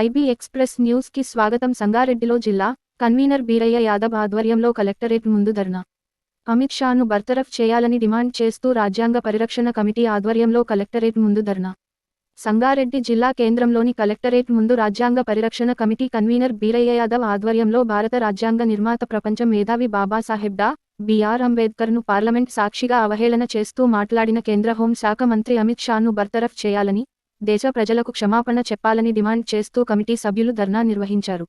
IB express news కి స్వాగతం. సంగారెడ్డిలో జిల్లా కన్వీనర్ బీరయ్య యాదవ్ ఆధ్వర్యంలో కలెక్టరేట్ ముందు ధర్నా. అమిత్ షాను బర్తరఫ్ చేయాలని డిమాండ్ చేస్తూ రాజ్యాంగ పరిరక్షణ కమిటీ ఆధ్వర్యంలో కలెక్టరేట్ ముందు ధర్నా. సంగారెడ్డి జిల్లా కేంద్రంలోని కలెక్టరేట్ ముందు రాజ్యాంగ పరిరక్షణ కమిటీ కన్వీనర్ బీరయ్య యాదవ్ ఆధ్వర్యంలో భారత రాజ్యాంగ నిర్మాత ప్రపంచ మేధావి బాబాసాహెబ్ బిఆర్ అంబేద్కర్ను పార్లమెంట్ సాక్షిగా అవహేళన చేస్తూ మాట్లాడిన కేంద్ర హోం శాఖ మంత్రి అమిత్ షాను బర్తరఫ్ చేయాలని, దేశ ప్రజలకు క్షమాపణ చెప్పాలని డిమాండ్ చేస్తూ కమిటీ సభ్యులు ధర్నా నిర్వహించారు.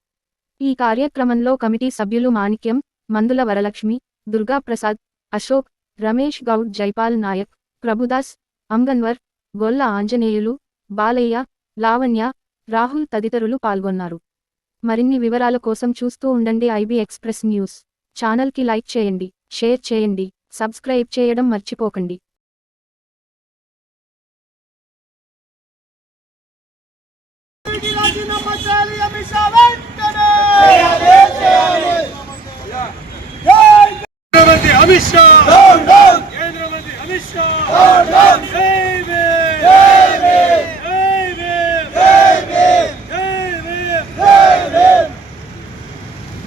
ఈ కార్యక్రమంలో కమిటీ సభ్యులు మాణిక్యం, మందుల వరలక్ష్మి, దుర్గా ప్రసాద్, అశోక్, రమేష్ గౌడ్, జైపాల్ నాయక్, ప్రభుదాస్, అంగన్వర్, గొల్ల ఆంజనేయులు, బాలయ్య, లావణ్య, రాహుల్ తదితరులు పాల్గొన్నారు. మరిన్ని వివరాల కోసం చూస్తూ ఉండండి ఐబీ ఎక్స్ప్రెస్ న్యూస్. ఛానల్కి లైక్ చేయండి, షేర్ చేయండి, సబ్స్క్రైబ్ చేయడం మర్చిపోకండి. अमित शाह केंद्र मंत्री अमित शाह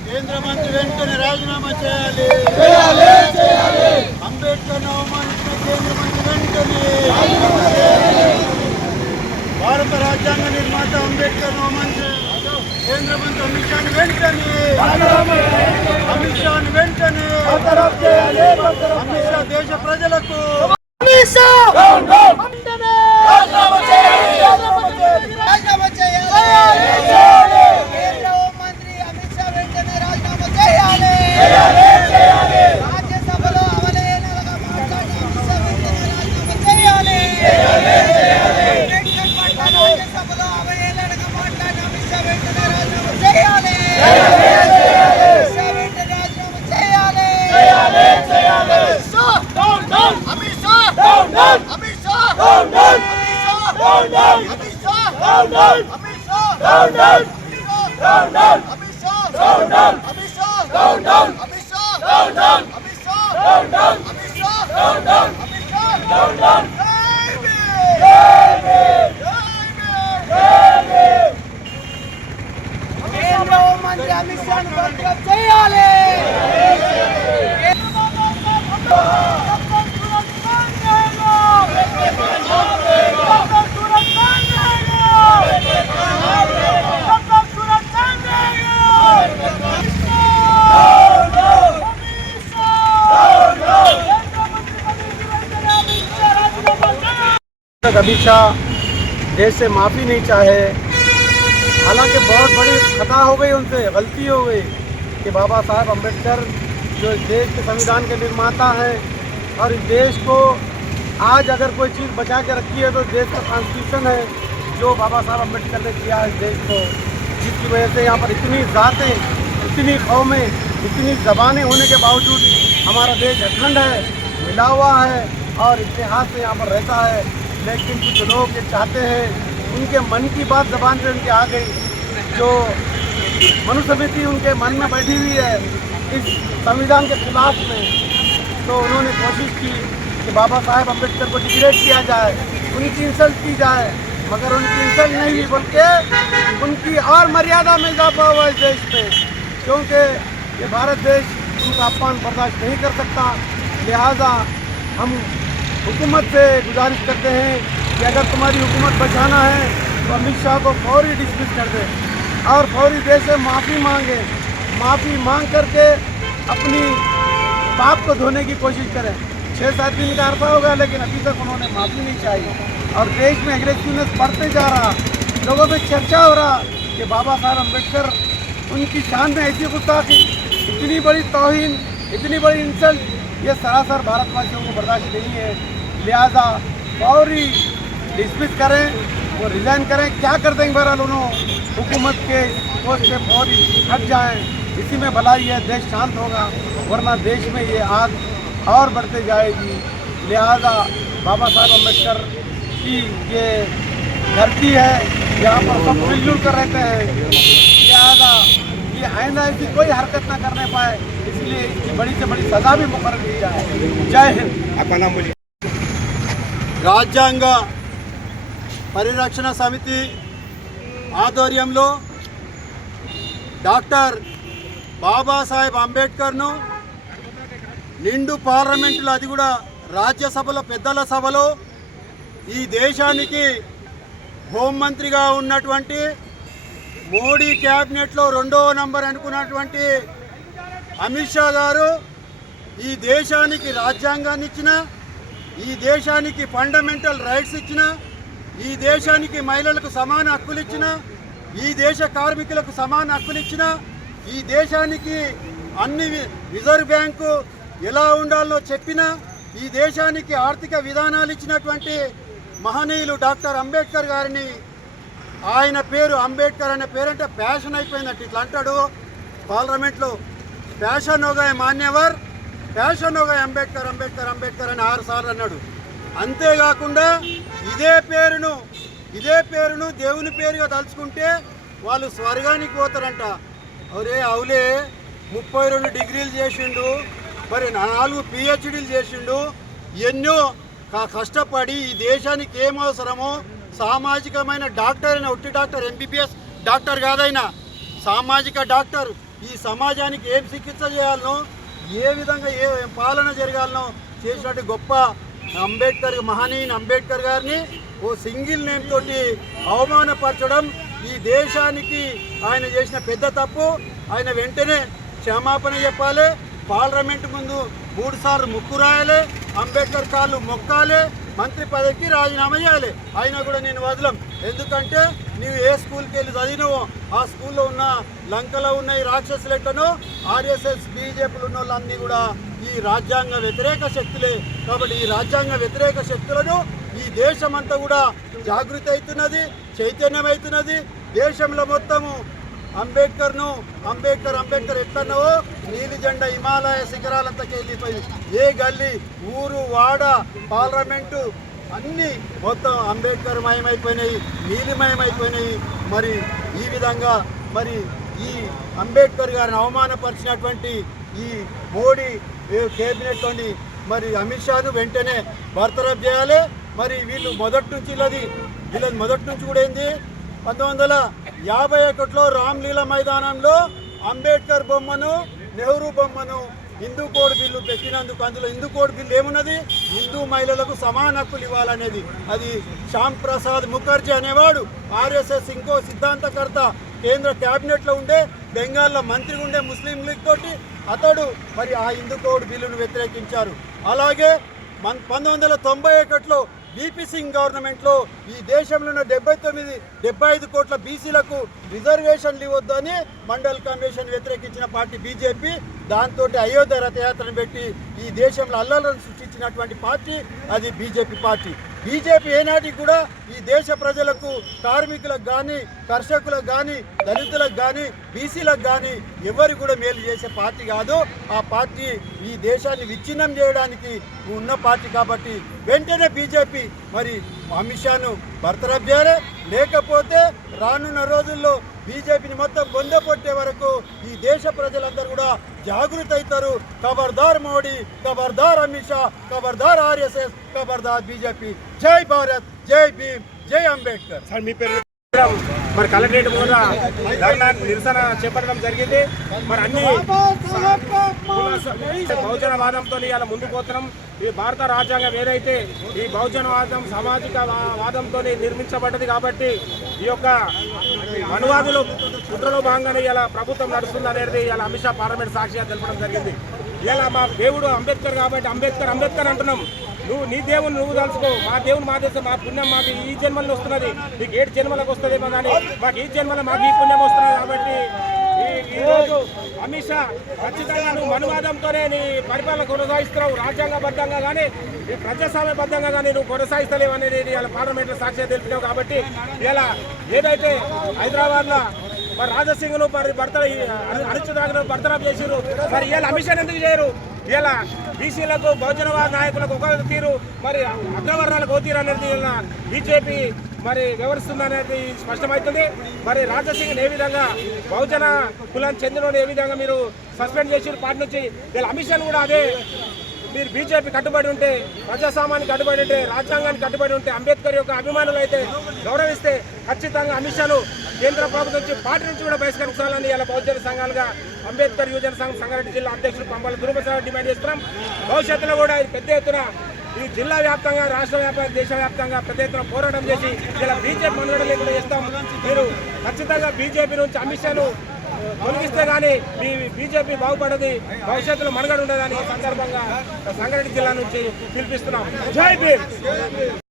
केंद्र मंत्री వెంటనే రాజీనామా చేయాలి. అంబేద్కర్ అవమానించిన కేంద్ర మంత్రి వెంటనే భారత రాజ్యాంగ నిర్మాత అంబేద్కర్ అవమానించిన కేంద్ర మంత్రి అమిత్ షాను వెంటనే అమిత్ షా దేశ ప్రజలకు మంత్రి అమిత్ షాను బర్తరఫ్ చేయాలి. अमित शाह देश से माफ़ी नहीं चाहे, हालांकि बहुत बड़ी खता हो गई, उनसे गलती हो गई कि बाबा साहब अम्बेडकर जो इस देश के संविधान के निर्माता हैं और इस देश को आज अगर कोई चीज़ बचा के रखी है तो देश का कॉन्स्टिट्यूशन है जो बाबा साहब अम्बेडकर ने किया है इस देश को, जिसकी वजह से यहाँ पर इतनी ज़ातें, इतनी कौमें, इतनी ज़बानें होने के बावजूद हमारा देश अखंड है, मिला हुआ है और इतिहास से यहाँ पर रहता है। लेकिन कुछ लोग ये चाहते हैं, उनके मन की बात ज़बान पे उनके आ गई, जो मनुसमिति उनके मन में बैठी हुई है इस संविधान के खिलाफ में, तो उन्होंने कोशिश की कि बाबा साहेब अम्बेडकर को डिग्रेड किया जाए, उनकी इंसल्ट की जाए, मगर उनकी इंसल्ट नहीं हुई बल्कि उनकी और मर्यादा में इजाफा हुआ इस देश में, क्योंकि ये भारत देश उनका अपमान बर्दाश्त नहीं कर सकता। लिहाजा हम हुकूमत से गुजारिश करते हैं कि अगर तुम्हारी हुकूमत बचाना है तो अमित शाह को फौरी डिसमिस कर दें और फौरी देश से माफ़ी मांगे, माफ़ी मांग करके अपनी पाप को धोने की कोशिश करें। 6-7 दिन का अरसा होगा लेकिन अभी तक उन्होंने माफ़ी नहीं चाहिए और देश में एग्रेसिवनेस बढ़ते जा रहा, लोगों में चर्चा हो रहा कि बाबा साहब अम्बेडकर, उनकी शान में ऐसी गुस्ताखी, इतनी बड़ी तौहीन, इतनी बड़ी इंसल्ट, ये सरासर भारतवासियों को बर्दाश्त नहीं है। लिहाजा फौरी डिसमिस करें, वो रिज़ाइन करें, क्या कर देंगे बहरहाल उन्होंने हुकूमत के पोस्ट से फौरी हट जाएं, इसी में भलाई है, देश शांत होगा, वरना देश में ये आग और बढ़ते जाएगी। लिहाजा बाबा साहब अम्बेडकर की ये धरती है, यहाँ पर सब मिलजुल कर रहते हैं, लिहाजा ये आइंदा ऐसी कोई हरकत ना करने पाए, इसलिए इसकी बड़ी से बड़ी सजा भी मुकर्रर की जाए। जय हिंद। आपका नाम बोलिए। రాజ్యాంగ పరిరక్షణ సమితి ఆధ్వర్యంలో డాక్టర్ బాబాసాహెబ్ అంబేద్కర్ను నిండు పార్లమెంటులో, అది కూడా రాజ్యసభలో పెద్దల సభలో ఈ దేశానికి హోంమంత్రిగా ఉన్నటువంటి మోడీ క్యాబినెట్లో 2వ నంబర్ అనుకున్నటువంటి అమిత్ షా గారు ఈ దేశానికి రాజ్యాంగాన్ని ఇచ్చిన, ఈ దేశానికి ఫండమెంటల్ రైట్స్ ఇచ్చిన, ఈ దేశానికి మహిళలకు సమాన హక్కులు ఇచ్చిన, ఈ దేశ కార్మికులకు సమాన హక్కులు ఇచ్చిన, ఈ దేశానికి అన్ని రిజర్వ్ బ్యాంకు ఎలా ఉండాలో చెప్పిన, ఈ దేశానికి ఆర్థిక విధానాలు ఇచ్చినటువంటి మహనీయులు డాక్టర్ అంబేద్కర్ గారిని, ఆయన పేరు అంబేద్కర్ అనే పేరంటే ప్యాషన్ అయిపోయిందట. ఇట్లా అంటాడు పార్లమెంట్లో, ప్యాషన్ హోగా మాన్యవర్, ప్యాషన్ హోగా అంబేద్కర్ అంబేద్కర్ అంబేద్కర్ అని 6 సార్లు అన్నాడు. అంతేకాకుండా ఇదే పేరును దేవుని పేరుగా తలుచుకుంటే వాళ్ళు స్వర్గానికి పోతారంట. అవరే అవులే 32 డిగ్రీలు చేసిండు, మరి 4 PhDలు చేసిండు, ఎన్నో కష్టపడి ఈ దేశానికి ఏం అవసరమో సామాజికమైన డాక్టర్ అయినా, ఒట్టి డాక్టర్ MBBS డాక్టర్ కాదైనా సామాజిక డాక్టర్, ఈ సమాజానికి ఏం చికిత్స చేయాలనో, ఏ విధంగా ఏ పాలన జరగాలనో చేసినట్టు గొప్ప అంబేద్కర్, మహనీయుని అంబేద్కర్ గారిని ఓ సింగిల్ నేమ్ తోటి అవమానపరచడం ఈ దేశానికి ఆయన చేసిన పెద్ద తప్పు. ఆయన వెంటనే క్షమాపణ చెప్పాలి, పార్లమెంట్ ముందు 3 సార్లు ముక్కు రాయాలి, అంబేద్కర్ కాళ్ళు మొక్కాలి, మంత్రి పదవికి రాజీనామా చేయాలి. అయినా కూడా నేను వదలం. ఎందుకంటే నీవు ఏ స్కూల్కి వెళ్ళి చదివినవో ఆ స్కూల్లో ఉన్న లంకలో ఉన్న ఈ రాక్షసులు ఎట్లనో RSS BJPలు ఉన్న వాళ్ళన్నీ కూడా ఈ రాజ్యాంగ వ్యతిరేక శక్తులే. కాబట్టి ఈ రాజ్యాంగ వ్యతిరేక శక్తులను ఈ దేశమంతా కూడా జాగృతి అవుతున్నది, చైతన్యమవుతున్నది. దేశంలో మొత్తము అంబేద్కర్ ఎట్లన్నావో నీలి జెండా హిమాలయ శిఖరాలంతకి వెళ్ళిపోయింది. ఏ గల్లీ, ఊరు, వాడ, పార్లమెంటు అన్నీ మొత్తం అంబేద్కర్ మయమైపోయినాయి, నీలిమయమైపోయినాయి. మరి ఈ విధంగా మరి ఈ అంబేద్కర్ గారిని అవమానపరిచినటువంటి ఈ మోడీ కేబినెట్లోని మరి అమిత్ షాను వెంటనే బర్తరఫ్ చేయాలి. మరి వీళ్ళది మొదటి నుంచి కూడా ఏంది, 1951లో రామ్లీలా మైదానంలో అంబేద్కర్ బొమ్మను, నెహ్రూ బొమ్మను హిందూ కోడ్ బిల్లు పెట్టినందుకు, అందులో హిందూ కోడ్ బిల్లు ఏమున్నది, హిందూ మహిళలకు సమాన హక్కులు ఇవ్వాలనేది. అది శ్యామ్ ప్రసాద్ ముఖర్జీ అనేవాడు RSS ఇంకో సిద్ధాంతకర్త, కేంద్ర క్యాబినెట్లో ఉండే, బెంగాల్లో మంత్రి ఉండే ముస్లిం లీగ్ తోటి అతడు మరి ఆ హిందూ కోడ్ బిల్లును వ్యతిరేకించారు. అలాగే 1991లో BP సింగ్ గవర్నమెంట్లో ఈ దేశంలో ఉన్న 75 కోట్ల బీసీలకు రిజర్వేషన్లు ఇవ్వద్దని మండల్ కమిషన్ వ్యతిరేకించిన పార్టీ BJP. దాంతో అయోధ్య రథయాత్రను పెట్టి ఈ దేశంలో అల్లర్లను సృష్టించినటువంటి పార్టీ అది BJP పార్టీ. BJP ఏనాటికి కూడా ఈ దేశ ప్రజలకు, కార్మికులకు కానీ, కర్షకులకు కానీ, దళితులకు కానీ, బీసీలకు కానీ ఎవరు కూడా మేలు చేసే పార్టీ కాదు. ఆ పార్టీ ఈ దేశాన్ని విచ్ఛిన్నం చేయడానికి ఉన్న పార్టీ. కాబట్టి వెంటనే BJP మరి అమిత్ షాను బర్తరఫ్ చేయాలి. లేకపోతే రానున్న రోజుల్లో BJPని మొత్తం బొందపొట్టే వరకు ఈ దేశ ప్రజలందరూ కూడా జాగృతి అవుతారు. ఖబర్దార్ మోడీ, ఖబర్దార్ అమిత్ షా, ఖబర్దార్ RSS, ఖబర్దార్ BJP. జై భారత్, జై భీమ్, జై అంబేద్కర్. సార్ మీ పేరు? మరి కలెక్టరేట్ కూడా ధర్నా నిరసన చేపట్టడం జరిగింది. మరి అన్ని బహుజనవాదంతో ఇలా ముందుకు పోతున్నాం. ఈ భారత రాజ్యాంగం ఏదైతే ఈ బహుజనవాదం, సామాజిక వాదంతో నిర్మించబడ్డది. కాబట్టి ఈ యొక్క అనువాదులు కుట్రలో భాగంగానే ఇలా ప్రభుత్వం నడుస్తుంది అనేది ఇలా అమిత్ షా పార్లమెంట్ సాక్షిగా తెలపడం జరిగింది. ఇలా మా దేవుడు అంబేద్కర్ కాబట్టి అంబేద్కర్ అంటున్నాం. నువ్వు నీ దేవుని నువ్వు తలుచుకో, మా దేవుని మా దేశం, మా పుణ్యం మాకు ఈ జన్మల్లో వస్తున్నది, నీకు 7 జన్మలకు వస్తుందేమో కానీ మాకు ఈ జన్మలో మాకు ఈ పుణ్యం వస్తున్నది. కాబట్టి ఈరోజు అమిత్ షా ఖచ్చితంగా నువ్వు మనువాదంతోనే నీ పరిపాలన కొనసాగిస్తున్నావు, రాజ్యాంగబద్ధంగా కానీ ఈ ప్రజాస్వామ్యబద్ధంగా కానీ నువ్వు కొనసాగిస్తలేవు అనేది ఇలా పార్లమెంట్లో సాక్షిగా తెలిపినావు. కాబట్టి ఇలా ఏదైతే హైదరాబాద్లో మరి రాజసింగ్ను అనిశ్చితంగా బర్తరఫ్ చేసిరు, మరి ఇలా అమిత్ షాని ఎందుకు చేయరు? ఇలా బీసీలకు, బహుజనవాద నాయకులకు ఒక తీరు, మరి అగ్రవర్ణాలకు ఓ తీరు అనేది ఇలా BJP మరి వివరిస్తుందనేది స్పష్టమవుతుంది. మరి రాజసింగ్ ఏ విధంగా బహుజన కులానికి చెందిన ఏ విధంగా మీరు సస్పెండ్ చేసిన పార్టీ నుంచి ఇలా అమిత్ షాను కూడా అదే మీరు బీజేపీ కట్టుబడి ఉంటే, ప్రజాస్వామ్యానికి కట్టుబడి ఉంటే, రాజ్యాంగానికి కట్టుబడి ఉంటే, అంబేద్కర్ యొక్క అభిమానులు అయితే గౌరవిస్తే ఖచ్చితంగా అమిత్ షాను కేంద్ర ప్రభుత్వం నుంచి పార్టీ నుంచి కూడా బహిష్కరించాలని ఇలా బహుజన సంఘాలుగా అంబేద్కర్ యువజన సంఘం సంగారెడ్డి జిల్లా అధ్యక్షుడు పంబాల దుర్గసారి డిమాండ్ చేస్తున్నాం. భవిష్యత్తులో కూడా ఇది పెద్ద ఎత్తున ఈ జిల్లా వ్యాప్తంగా, రాష్ట్ర వ్యాప్తంగా, దేశవ్యాప్తంగా పెద్ద ఎత్తున పోరాటం చేసి ఇలా బీజేపీ మనుగడ లేకుండా చేస్తాం. మీరు ఖచ్చితంగా బీజేపీ నుంచి అమిత్ షాను తొలగిస్తే కానీ మీ బీజేపీ బాగుపడది, భవిష్యత్తులో మనుగడ ఉండదని ఈ సందర్భంగా సంగారెడ్డి జిల్లా నుంచి పిలిపిస్తున్నాం. జై భీమ్.